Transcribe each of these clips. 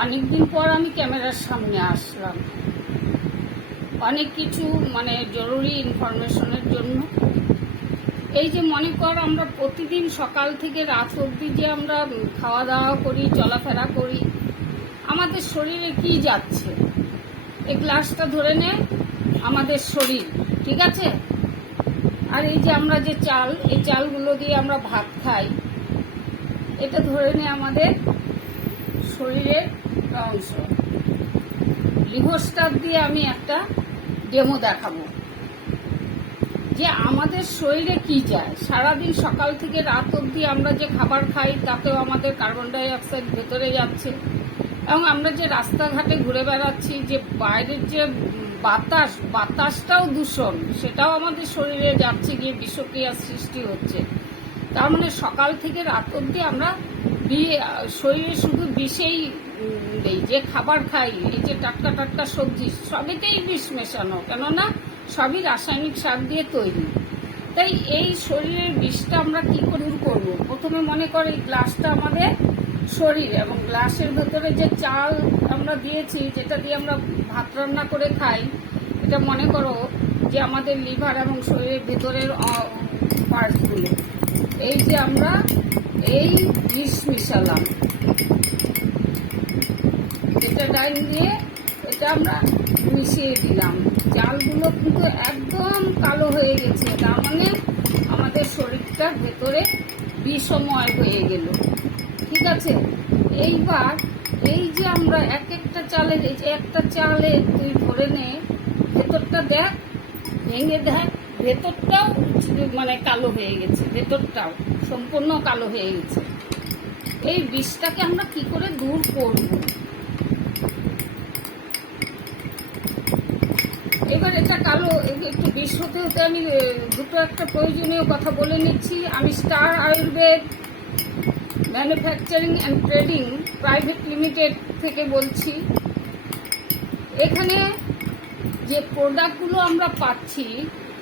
অনেকদিন পর আমি ক্যামেরার সামনে আসলাম অনেক কিছু জরুরি ইনফরমেশনের জন্য। এই যে মনে কর আমরা প্রতিদিন সকাল থেকে রাত অবধি যে আমরা খাওয়া দাওয়া করি, চলাফেরা করি, আমাদের শরীরে কি যাচ্ছে? এই গ্লাসটা ধরে নে আমাদের শরীর, ঠিক আছে? আর এই যে আমরা যে চাল, এই চালগুলো দিয়ে আমরা ভাত খাই, এটা ধরে নে আমাদের শরীরের অংশ। লিভোস্টার দিয়ে আমি একটা ডেমো দেখাবো যে আমাদের শরীরে কি যায়। সারাদিন সকাল থেকে রাত অবধি আমরা যে খাবার খাই তাতেও আমাদের কার্বন ডাই অক্সাইড ভেতরে যাচ্ছে, এবং আমরা যে রাস্তাঘাটে ঘুরে বেড়াচ্ছি, যে বাইরের যে বাতাসটাও দূষণ, সেটাও আমাদের শরীরে যাচ্ছে, গিয়ে বিষক্রিয়ার সৃষ্টি হচ্ছে। তার মানে সকাল থেকে রাত অবধি আমরা শরীরে শুধু বিষেই দেই। যে খাবার খাই, এই যে টাটকা টাটকা সবজি, সবেতেই বিষ মেশানো, কেননা সবই রাসায়নিক সার দিয়ে তৈরি। তাই এই শরীরের বিষটা আমরা কি করে দূর করবো? প্রথমে মনে করো এই গ্লাসটা আমাদের শরীর, এবং গ্লাসের ভেতরে যে চাল আমরা দিয়েছি, যেটা দিয়ে আমরা ভাত রান্না করে খাই, এটা মনে করো যে আমাদের লিভার এবং শরীরের ভেতরের পার্টসগুলো। এই যে আমরা এই বিষ মিশালাম, এটা ডাইন দিয়ে এটা আমরা মিশিয়ে দিলাম। চালগুলো কিন্তু একদম কালো হয়ে গেছে, তার মানে আমাদের শরীরটা ভেতরে বিষময় হয়ে গেল, ঠিক আছে? এইবার এই যে আমরা এক একটা চালের, এই যে একটা চালে তুই ধরে নে, ভেতরটা দেখ, ভেঙে দেখ, ভেতরটাও কালো হয়ে গেছে, ভেতরটাও সম্পূর্ণ কালো হয়ে গেছে। এই বিষটাকে আমরা কি করে দূর করব? এবার এটা কালো একটু বিষ হতে হতে আমি দুটো একটা প্রয়োজনীয় কথা বলে নিচ্ছি। আমি star Ayurveda manufacturing and trading private limited থেকে বলছি। এখানে যে প্রোডাক্টগুলো আমরা পাচ্ছি,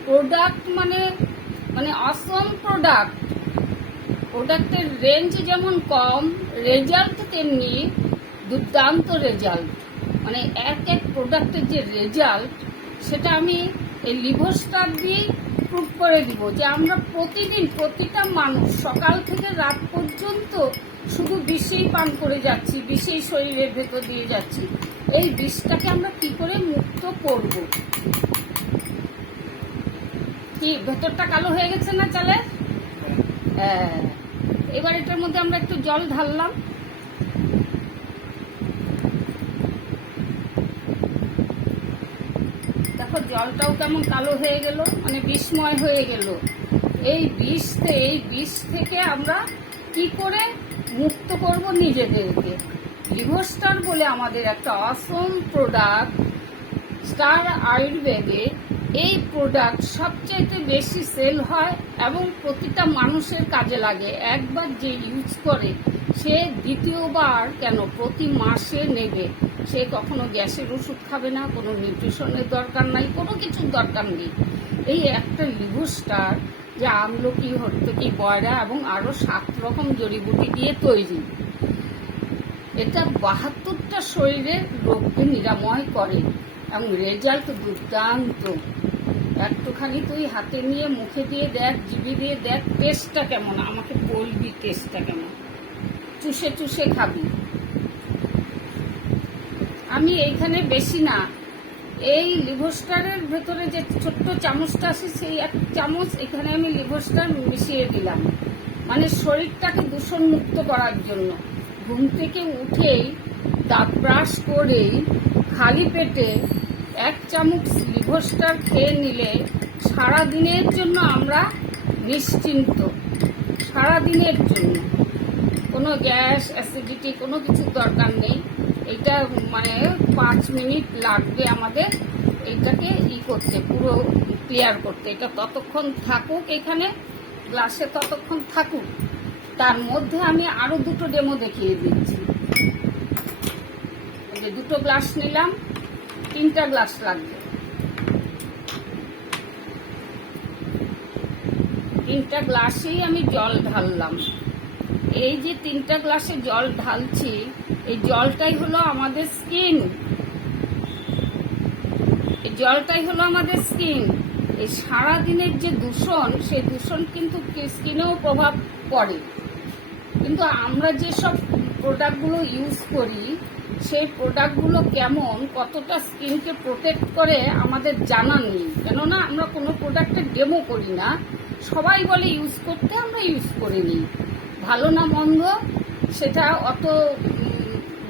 প্রোডাক্ট মানে অসম প্রোডাক্ট। প্রোডাক্টের রেঞ্জ যেমন কম, রেজাল্ট তেমনি দুর্দান্ত রেজাল্ট। মানে এক এক প্রোডাক্টের যে রেজাল্ট, সেটা আমি এই লিভোস্টার দিয়ে প্রুভ করে দিব যে আমরা প্রতিদিন প্রতিটা মানুষ সকাল থেকে রাত পর্যন্ত শুধু বিষেই পান করে যাচ্ছি, বিষেই শরীরের ভেতর দিয়ে যাচ্ছি। এই বিষটাকে আমরা কি করে মুক্ত করব? কি ভেতরটা কালো হয়ে গেছে না চালে? এবার এটার মধ্যে আমরা একটু জল ঢাললাম। দেখো জলটাও কেমন কালো হয়ে গেল, মানে বিষময় হয়ে গেল। এই বিষ থেকে আমরা কি করে মুক্ত করব নিজেদেরকে? লিভোস্টার বলে আমাদের একটা অসম প্রোডাক্ট, স্টার আয়ুর্বেদে এই প্রোডাক্ট সবচাইতে বেশি সেল হয় এবং প্রতিটা মানুষের কাজে লাগে। একবার যে ইউজ করে সে দ্বিতীয়বার কেন প্রতি মাসে নেবে। সে কখনো গ্যাসের ওষুধ খাবে না, কোনো নিউট্রিশনের দরকার নাই, কোনো কিছুর দরকার নেই। এই একটা লিভোস্টার যে আমলকি, হর্তকি, বয়রা এবং আরও 7 রকম জড়িবুটি দিয়ে তৈরি, এটা 72টা শরীরের রোগকে নিরাময় করে এবং রেজাল্ট দুর্দান্ত। একটুখানি তুই হাতে নিয়ে মুখে দিয়ে দেখ, জিভে দিয়ে দেখ, টেস্টটা কেমন, আমাকে বলবি টেস্টটা কেমন। চুষে চুষে খাবি। আমি এইখানে বেশি না, এই লিভোস্টারের ভেতরে যে ছোট্ট চামচটা আছে, সেই 1 চামচ এখানে আমি লিভোস্টার মিশিয়ে দিলাম, মানে শরীরটাকে দূষণ মুক্ত করার জন্য। ঘুম থেকে উঠেই দাঁত ব্রাশ করেই খালি পেটে 1 চামচ লিভোস্টার খেয়ে নিলে সারাদিনের জন্য আমরা নিশ্চিন্ত। সারাদিনের জন্য কোনো গ্যাস, অ্যাসিডিটি, কোনো কিছুর দরকার নেই। এটা 5 মিনিট লাগবে আমাদের এইটাকে করতে, পুরো ক্লিয়ার করতে। এটা ততক্ষণ থাকুক এখানে গ্লাসে, ততক্ষণ থাকুক। তার মধ্যে আমি আরও 2টো ডেমো দেখিয়ে দিচ্ছি। এই যে 2টো গ্লাস নিলাম, 3টা গ্লাস লাগবে। 3টা গ্লাসেই আমি জল ঢাললাম। এই যে 3টা গ্লাসে জল ঢালছি, এই জলটাই হলো আমাদের স্কিন, এই জলটাই হলো আমাদের স্কিন। এই সারাদিনের যে দূষণ, সেই দূষণ কিন্তু স্কিনেও প্রভাব পড়ে। কিন্তু আমরা যেসব প্রোডাক্টগুলো ইউজ করি, সেই প্রোডাক্টগুলো কেমন, কতটা স্কিনকে প্রোটেক্ট করে আমাদের জানা নেই। কেননা আমরা কোনো প্রোডাক্টের ডেমো করি না, সবাই বলে ইউজ করতে, আমরা ইউজ করে নিই। ভালো না মন্দ সেটা অত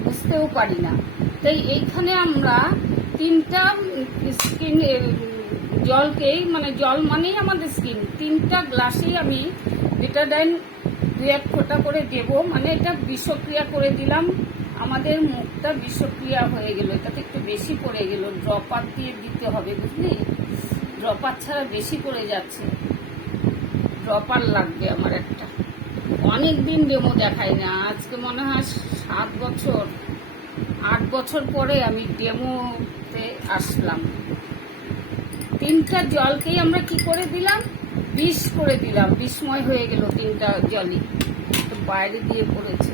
বুঝতেও পারি না। তাই এইখানে আমরা 3টা স্কিন জলকেই, মানে জল মানেই আমাদের স্কিন, 3টা গ্লাসেই আমি বিটাডাইন 2-1 ফোঁটা করে দেবো। মানে এটা বিষক্রিয়া করে দিলাম, আমাদের মুখটা বিষক্রিয়া হয়ে গেল। এটাতে একটু বেশি পড়ে গেল, ড্রপার দিয়ে দিতে হবে, বুঝলি? ড্রপার ছাড়া বেশি পড়ে যাচ্ছে, ড্রপার লাগবে আমার একটা। অনেক দিন ডেমো দেখাই না, আজকে মনে হয় 8 বছর পরে আমি ডেমোতে আসলাম। 3টা জলকেই আমরা কি করে দিলাম, বিষ করে দিলাম, বিষময় হয়ে গেল 3টা জলই, বাইরে দিয়ে পড়েছে।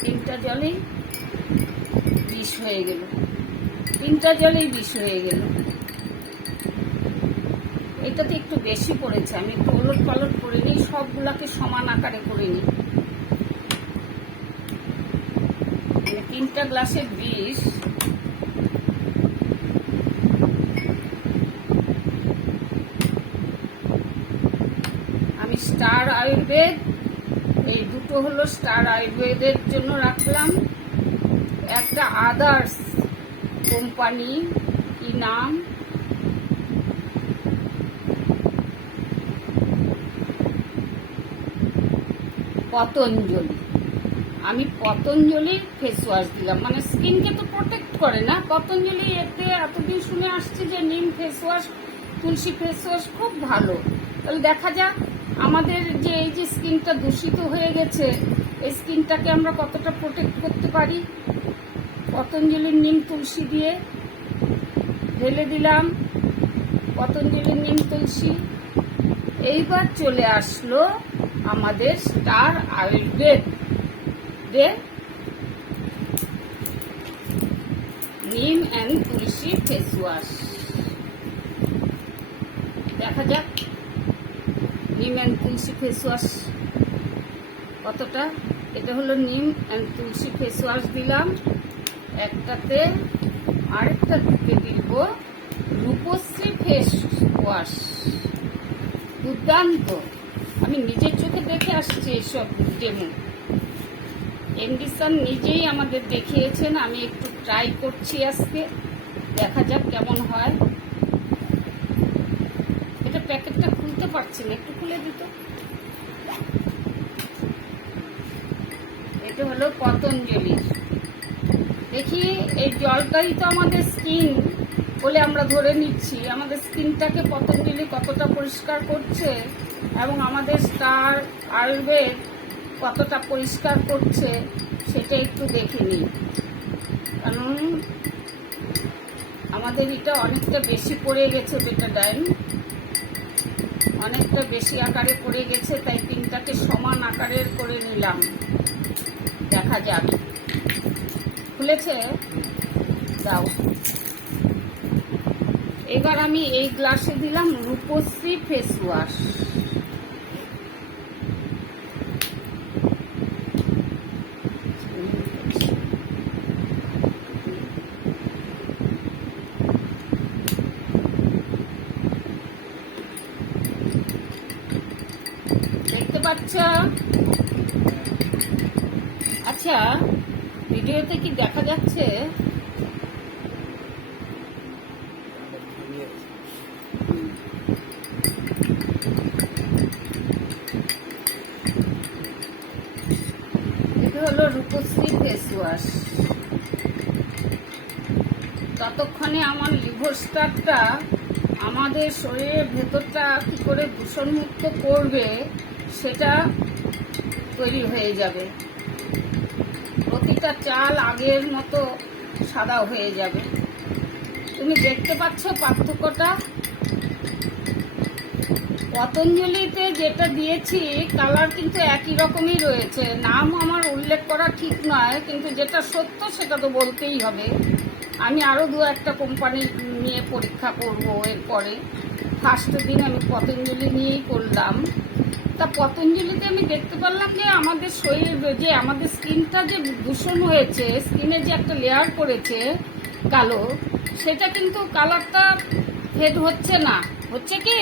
3টা জলেই বিষ হয়ে গেল, 3টা জলেই বিষ হয়ে গেল। এটাতে একটু বেশি পড়েছে, আমি একটু ওলট পালট করে নিই, সবগুলাকে সমান আকারে করে নিই। 3টা গ্লাসের বিষ আমি স্টার আয়ুর্বেদ, এই দুটো হলো স্টার আয়ুর্বেদের জন্য রাখলাম। একটা আদার্স কোম্পানি, কি নাম, পতঞ্জলি। আমি পতঞ্জলির ফেস ওয়াশ দিলাম, মানে স্কিনকে তো প্রোটেক্ট করে না। পতঞ্জলি এতে এতদিন শুনে আসছে যে নিম ফেস ওয়াশ, তুলসী ফেস ওয়াশ খুব ভালো। তাহলে দেখা যাক আমাদের যে এই যে স্কিনটা দূষিত হয়ে গেছে, এই স্কিনটাকে আমরা কতটা প্রোটেক্ট করতে পারি। পতঞ্জলির নিম তুলসী দিয়ে ঢেলে দিলাম, পতঞ্জলির নিম তুলসী। এইবার চলে আসলো আমাদের স্টার আয়ুর্বেদ নিম অ্যান্ড তুলসী ফেস ওয়াশ। দেখা যাক নিম অ্যান্ড তুলসী ফেস ওয়াশ কতটা। এটা হলো নিম অ্যান্ড তুলসী ফেস ওয়াশ দিলাম একটাতে, আরেকটা দিতে দিব রূপশ্রী ফেস ওয়াশ। দুর্দান্ত, আমি নিজের চোখে দেখে আসছি এসব ডেমো। এমডি স্যার নিজেই আমাদের দেখিয়েছেন, আমি একটু ট্রাই করছি আজকে, দেখা যাক কেমন হয়। এটা প্যাকেটটা খুলতে পারছি না, একটু খুলে দিত। এটা হলো পতঞ্জলির। দেখি এই জলটাই তো আমাদের স্কিন বলে আমরা ধরে নিচ্ছি, আমাদের স্কিনটাকে পতঞ্জলি কতটা পরিষ্কার করছে এবং আমাদের স্টার আয়ুর্বেদ কতটা পরিষ্কার করছে সেটা একটু দেখে নিই। কারণ আমাদের এটা অনেকটা বেশি পড়ে গেছে, বেটাডাইন অনেকটা বেশি আকারে পড়ে গেছে, তাই 3টাকে সমান আকারের করে নিলাম। দেখা যাক, খুলেছে, দাও। এবার আমি এই গ্লাসে দিলাম রূপশ্রী ফেস ওয়াশ। দেখতে পাচ্ছ? আচ্ছা, ভিডিওতে কি দেখা যাচ্ছে? এটা হলো রূপশ্রী ফেস ওয়াশ। ততক্ষণে আমার লিভার স্টারটা আমাদের শরীরের ভেতরটা কি করে দূষণমুক্ত করবে সেটা তৈরি হয়ে যাবে। প্রতিটা চাল আগের মতো সাদা হয়ে যাবে। তুমি দেখতে পাচ্ছ পার্থক্যটা পতঞ্জলিতে যেটা দিয়েছি কালার কিন্তু একই রকমই রয়েছে, নাম আমার উল্লেখ করা ঠিক নয়, কিন্তু যেটা সত্য সেটা তো বলতেই হবে। আমি আরও দু একটা কোম্পানি নিয়ে পরীক্ষা করব এরপরে। ফার্স্ট দিন আমি পতঞ্জলি নিয়েই করলাম। তা পতঞ্জলিতে আমি দেখতে পারলাম যে আমাদের শরীর, যে আমাদের স্কিনটা যে দূষণ হয়েছে, স্কিনে যে একটা লেয়ার করেছে কালো, সেটা কিন্তু কালারটা ফেড হচ্ছে না, হচ্ছে কি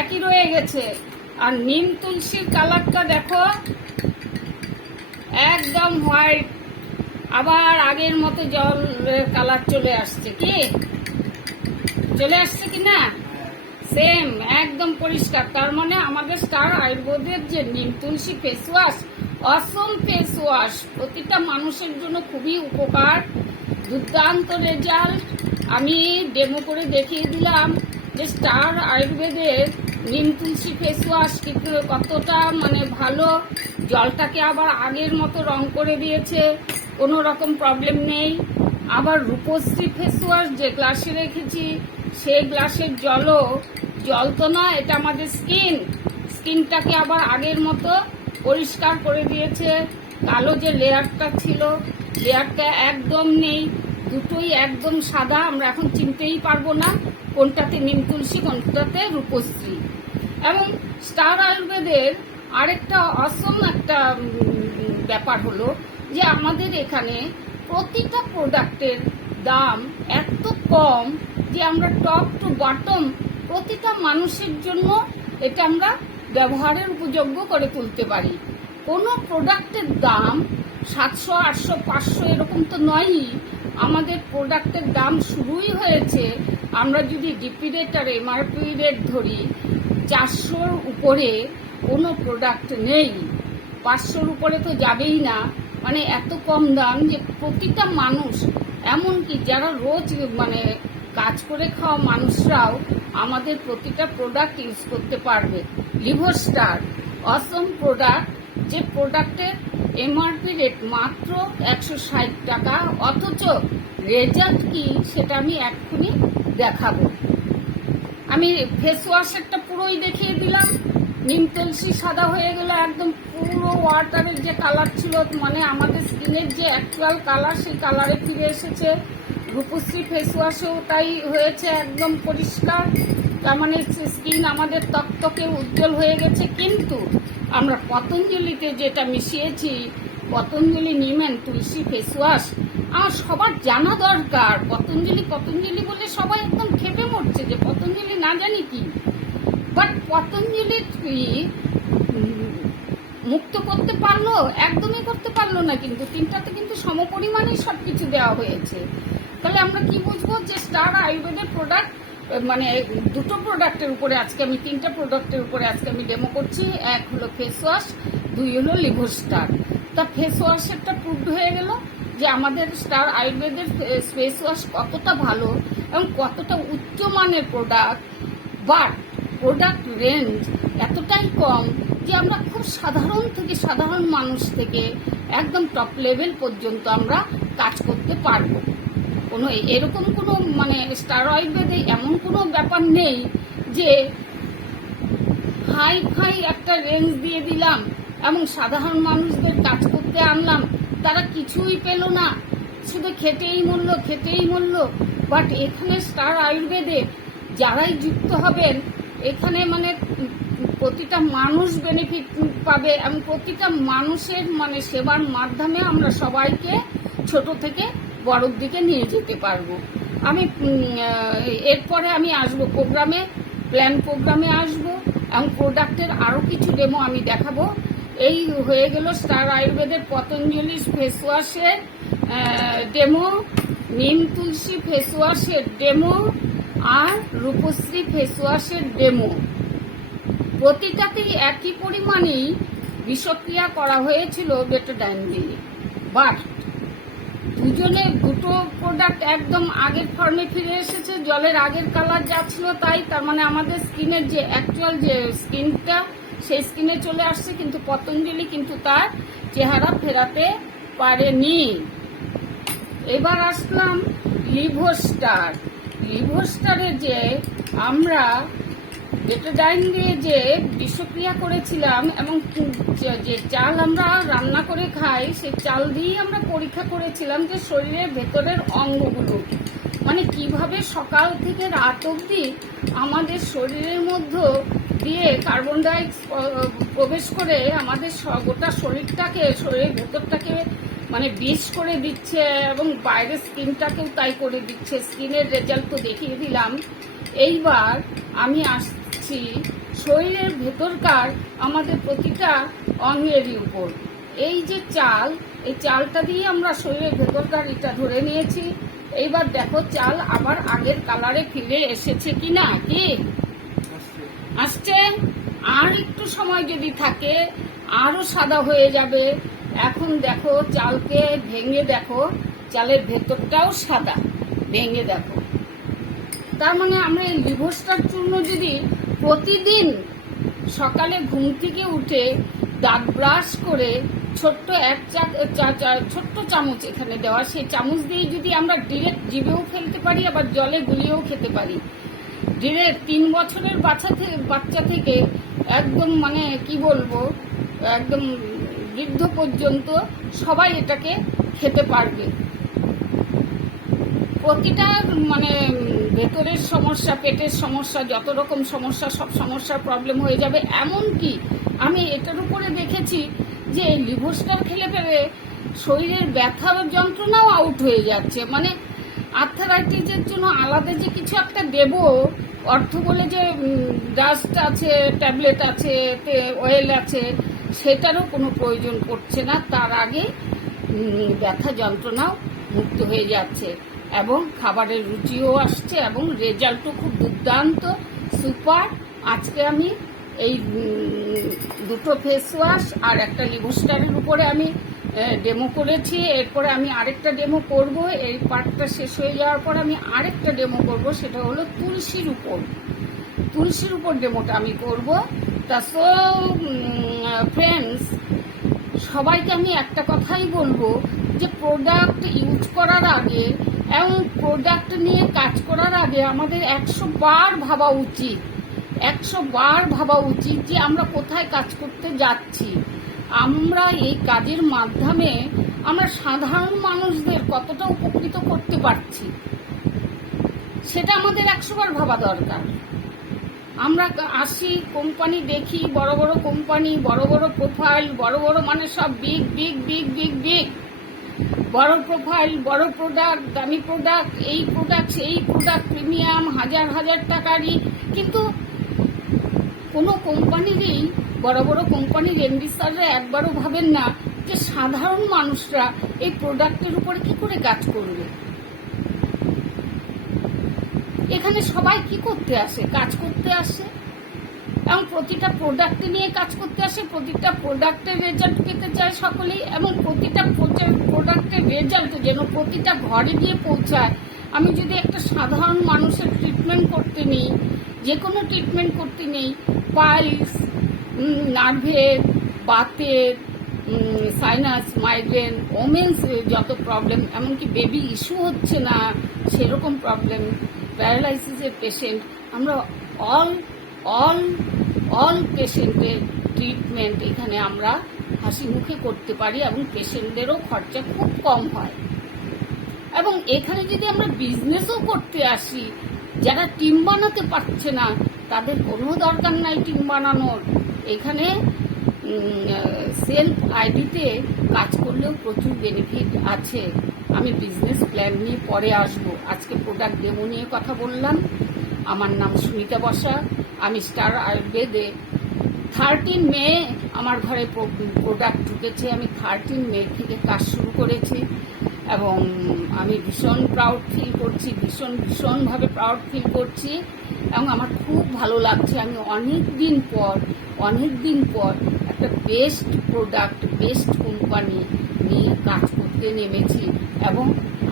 একই রয়ে গেছে। আর নিম তুলসীর কালারটা দেখো একদম হোয়াইট, আবার আগের মতো জলের কালার চলে আসছে, কি চলে আসছে কি না, সেম একদম পরিষ্কার। তার মানে আমাদের স্টার আয়ুর্বেদের যে নিম তুলসী ফেস ওয়াশ, অসম ফেস ওয়াশ, প্রতিটা মানুষের জন্য খুবই উপকার, দুর্দান্ত রেজাল্ট। আমি ডেমো করে দেখিয়ে দিলাম যে স্টার আয়ুর্বেদের নিম তুলসী ফেস ওয়াশ কতটা মানে ভালো। জলটাকে আবার আগের মতো রং করে দিয়েছে, কোনো রকম প্রবলেম নেই। আবার রূপশ্রী ফেস ওয়াশ যে গ্লাসে রেখেছি, সেই গ্লাসের জল তো না, এটা আমাদের স্কিনটাকে আবার আগের মতো পরিষ্কার করে দিয়েছে। কালো যে লেয়ারটা ছিল, লেয়ারটা একদম নেই, দুটোই একদম সাদা। আমরা এখন চিনতেই পারবো না কোনটাতে নিম তুলসী কোনটাতে রূপশ্রী। এবং স্টার আয়ুর্বেদের আরেকটা অসম একটা ব্যাপার হলো যে আমাদের এখানে প্রতিটা প্রোডাক্টের দাম এত কম যে আমরা টপ টু বটম প্রতিটা মানুষের জন্য এটা আমরা ব্যবহারের উপযোগ্য করে তুলতে পারি। কোনো প্রোডাক্টের দাম 700, 800, 500 এরকম তো নয়ই। আমাদের প্রোডাক্টের দাম শুরুই হয়েছে, আমরা যদি ডিপি রেট আর এমআরপি রেট ধরি, 400-র উপরে কোনো প্রোডাক্ট নেই, 500-র উপরে তো যাবেই না। মানে এত কম দাম যে প্রতিটা মানুষ, এমনকি যারা রোজ মানে কাজ করে খাওয়া মানুষরাও আমাদের প্রতিটা প্রোডাক্ট ইউজ করতে পারবে। লিভোস্টার অসম প্রোডাক্ট, যে প্রোডাক্টের এমআরপি রেট মাত্র 160 টাকা, অথচ রেজাল্ট কি সেটা আমি এক্ষুনি দেখাবো। আমি ফেস ওয়াশেরটা পুরোই দেখিয়ে দিলাম। নিম তুলসী সাদা হয়ে গেল, একদম পুরো ওয়াটারের যে কালার ছিল, মানে আমাদের স্কিনের যে অ্যাকচুয়াল কালার, সেই কালারে ফিরে এসেছে। রূপশ্রী ফেস ওয়াশেও তাই হয়েছে, একদম পরিষ্কার। তার মানে স্কিন আমাদের তকতকে উজ্জ্বল হয়ে গেছে। কিন্তু আমরা পতঞ্জলিতে যেটা মিশিয়েছি, পতঞ্জলি নিম অ্যান্ড তুলসী ফেস ওয়াশ, আমার সবার জানা দরকার। পতঞ্জলি বলে সবাই একদম খেপে মরছে যে পতঞ্জলি না জানি কি। বাট পতঞ্জলি মুক্ত করতে পারলো? একদমই করতে পারলো না। কিন্তু তিনটাতে কিন্তু সমপরিমাণেই সব কিছু দেওয়া হয়েছে। তাহলে আমরা কি বুঝবো যে স্টার আয়ুর্বেদের প্রোডাক্ট, মানে দুটো প্রোডাক্টের উপরে আজকে আমি, তিনটা প্রোডাক্টের উপরে আজকে আমি ডেমো করছি। এক হলো ফেস ওয়াশ, দুই হলো লিভোস্টার। তা ফেস ওয়াশেরটা প্রুভড হয়ে গেল যে আমাদের স্টার আয়ুর্বেদের ফেস ওয়াশ কতটা ভালো এবং কতটা উচ্চমানের প্রোডাক্ট। বাট প্রোডাক্ট রেঞ্জ এতটাই কম যে আমরা খুব সাধারণ মানুষ থেকে একদম টপ লেভেল পর্যন্ত আমরা কাজ করতে পারবো। কোনো এরকম কোনো মানে স্টার আয়ুর্বেদে এমন কোনো ব্যাপার নেই যে হাই একটা রেঞ্জ দিয়ে দিলাম এবং সাধারণ মানুষদের কাজ করতে আনলাম, তারা কিছুই পেল না, শুধু খেটেই মরল। বাট এখানে স্টার আয়ুর্বেদে যারাই যুক্ত হবেন, এখানে মানে প্রতিটা মানুষ বেনিফিট পাবে এবং প্রতিটা মানুষের মানে সেবার মাধ্যমে আমরা সবাইকে ছোট থেকে বড়র দিকে নিয়ে যেতে পারবো। আমি এরপরে আমি আসবো প্ল্যান প্রোগ্রামে আসবো এবং প্রোডাক্টের আরও কিছু ডেমো আমি দেখাবো। এই হয়ে গেল স্টার আয়ুর্বেদের পতঞ্জলি ফেস ওয়াশের ডেমো, নিম তুলসী ফেস ওয়াশের ডেমো আর রূপশ্রী ফেস ওয়াশের ডেমো। প্রতিটাতেই একই পরিমাণেই বিষক্রিয়া করা হয়েছিল বেটাডাইন দিয়ে। বাট দুটো প্রোডাক্ট একদম আগের ফর্মে ফিরে এসেছে, জলের আগের কালার যা ছিল তাই। তার মানে আমাদের স্কিনের যে অ্যাকচুয়াল যে স্কিনটা, সেই স্কিনে চলে আসছে। কিন্তু পতঞ্জলি কিন্তু তার চেহারা ফেরাতে পারেনি। এবার আসলাম লিভোস্টারে, যে আমরা বেটাডাইন দিয়ে যে বিষক্রিয়া করেছিলাম এবং যে চাল আমরা রান্না করে খাই সেই চাল দিয়েই আমরা পরীক্ষা করেছিলাম যে শরীরের ভেতরের অঙ্গগুলো মানে কিভাবে সকাল থেকে রাত অবধি আমাদের শরীরের মধ্যে দিয়ে কার্বন ডাইঅক্সাইড প্রবেশ করে আমাদের গোটা শরীরের ভেতরটাকে মানে বিষ করে দিচ্ছে এবং বাইরের স্কিনটাকেও তাই করে দিচ্ছে। স্কিনের রেজাল্ট তো দেখিয়ে দিলাম। এইবার আমি আসছি শরীরের ভেতরকার আমাদের প্রতিটা অঙ্গেরই উপর। এই যে চাল, এই চালটা দিয়ে আমরা শরীরের ভেতরকার এটা ধরে নিয়েছি। এইবার দেখো চাল আবার আগের কালারে ফিরে এসেছে কিনা, কি আসছে? আর একটু সময় যদি থাকে আরো সাদা হয়ে যাবে। এখন দেখো চালকে ভেঙে দেখো, চালের ভেতরটাও সাদা, ভেঙে দেখো। তার মানে আমরা এই লিভারস্টার চূর্ণ যদি প্রতিদিন সকালে ঘুম থেকে উঠে দাঁত ব্রাশ করে ছোট্ট ছোট্ট চামচ এখানে দেওয়া, সেই চামচ দিয়ে যদি আমরা ডিরেক্ট জিভেও ফেলতে পারি আবার জলে গুলিয়েও খেতে পারি। ডিরেক্ট 3 বছরের বাচ্চা থেকে একদম মানে কি বলবো একদম বৃদ্ধ পর্যন্ত সবাই এটাকে খেতে পারবে। প্রতিটা মানে ভেতরের সমস্যা, পেটের সমস্যা, যত রকম সমস্যা সব সমস্যার প্রবলেম হয়ে যাবে। এমনকি আমি এটার উপরে দেখেছি যে লিভারস্টার খেলে পেলে শরীরের ব্যথার যন্ত্রণাও আউট হয়ে যাচ্ছে। মানে আর্থারাইটিসের জন্য আলাদা যে কিছু একটা দেব অর্থ বলে যে ডাস্ট আছে, ট্যাবলেট আছে, অয়েল আছে, সেটারও কোনো প্রয়োজন পড়ছে না। তার আগে ব্যথা যন্ত্রণাও মুক্ত হয়ে যাচ্ছে এবং খাবারের রুচিও আসছে এবং রেজাল্টও খুব দুর্দান্ত, সুপার। আজকে আমি এই দুটো ফেস ওয়াশ আর একটা লিভারস্টারের উপরে আমি ডেমো করেছি। এরপরে আমি আরেকটা ডেমো করব। এই পার্টটা শেষ হয়ে যাওয়ার পর আমি আরেকটা ডেমো করব, সেটা হলো তুলসীর উপর ডেমোটা আমি করব। তা সো ফ্রেন্ডস, সবাইকে আমি একটা কথাই বলবো যে প্রোডাক্ট ইউজ করার আগে এবং প্রোডাক্ট নিয়ে কাজ করার আগে আমাদের 100 বার ভাবা উচিত, 100 বার ভাবা উচিত যে আমরা কোথায় কাজ করতে যাচ্ছি। আমরা এই কাজের মাধ্যমে আমরা সাধারণ মানুষদের কতটা উপকৃত করতে পারছি সেটা আমাদের 100 বার ভাবা দরকার। আমরা আসি কোম্পানি দেখি, বড় বড় কোম্পানি, বড় বড় প্রোফাইল, বড় বড় মানে সব big big big big big বড় প্রোফাইল, বড় প্রোডাক্ট, দামি প্রোডাক্ট, এই প্রোডাক্ট সেই প্রোডাক্ট, প্রিমিয়াম, হাজার হাজার টাকারই। কিন্তু কোনো কোম্পানিরই বড় বড় কোম্পানির এমডি স্যাররা একবারও ভাবেন না যে সাধারণ মানুষরা এই প্রোডাক্টের উপরে কি করে কাজ করবে। এখানে সবাই কি করতে আসে? কাজ করতে আসে এবং প্রতিটা প্রোডাক্ট নিয়ে কাজ করতে আসে, প্রতিটা প্রোডাক্টের রেজাল্ট পেতে চায় সকলেই এবং প্রতিটা প্রোডাক্টের রেজাল্ট যেন প্রতিটা ঘরে গিয়ে পৌঁছায়। আমি যদি একটা সাধারণ মানুষের ট্রিটমেন্ট করতে নিই, যে কোনো ট্রিটমেন্ট করতে নেই, পাইলস, নার্ভের, বাতের, সাইনাস, মাইগ্রেন, ওমেন্স যত প্রবলেম, এমনকি বেবি ইস্যু হচ্ছে না সেরকম প্রবলেম, প্যারালাইসিসের পেশেন্ট, আমরা অল পেশেন্টের ট্রিটমেন্ট এখানে আমরা হাসি মুখে করতে পারি এবং পেশেন্টদেরও খরচা খুব কম হয়। এবং এখানে যদি আমরা বিজনেসও করতে আসি, যারা টিম বানাতে পারছে না তাদের কোনো দরকার নাই টিম বানানোর। এখানে সেলফ আইডিতে কাজ করলেও প্রচুর বেনিফিট আছে। আমি বিজনেস প্ল্যান নিয়ে পরে আসবো। আজকে প্রোডাক্ট ডেমো নিয়ে কথা বললাম। আমার নাম সুমিতা বসা। আমি স্টার আয়ুর্বেদে 13 মে আমার ঘরে প্রোডাক্ট ঢুকেছে। আমি 13 মে থেকে কাজ শুরু করেছি এবং আমি ভীষণ প্রাউড ফিল করছি, ভীষণভাবে প্রাউড ফিল করছি এবং আমার খুব ভালো লাগছে। আমি অনেক দিন পর একটা বেস্ট প্রোডাক্ট, বেস্ট কোম্পানি নিয়ে কাজ করতে নেমেছি এবং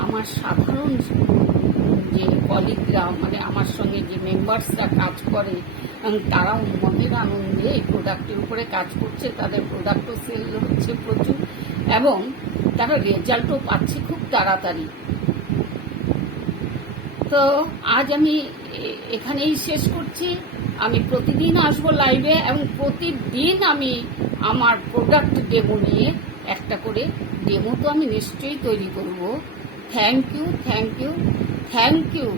আমার সাধারণ যে কলিগরা মানে আমার সঙ্গে যে মেম্বার্সরা কাজ করে তারাও মনের আনন্দে এই প্রোডাক্টের উপরে কাজ করছে। তাদের প্রোডাক্টও সেল হচ্ছে প্রচুর এবং তারা রেজাল্টও পাচ্ছে খুব তাড়াতাড়ি। তো আজ আমি এখানেই শেষ করছি। আমি প্রতিদিন আসবো লাইভে এবং প্রতিদিন আমি আমার প্রোডাক্ট ডেমো নিয়ে একটা করে ডেমো তো আমি নিশ্চয়ই তৈরি করব। Thank you, thank you, thank you.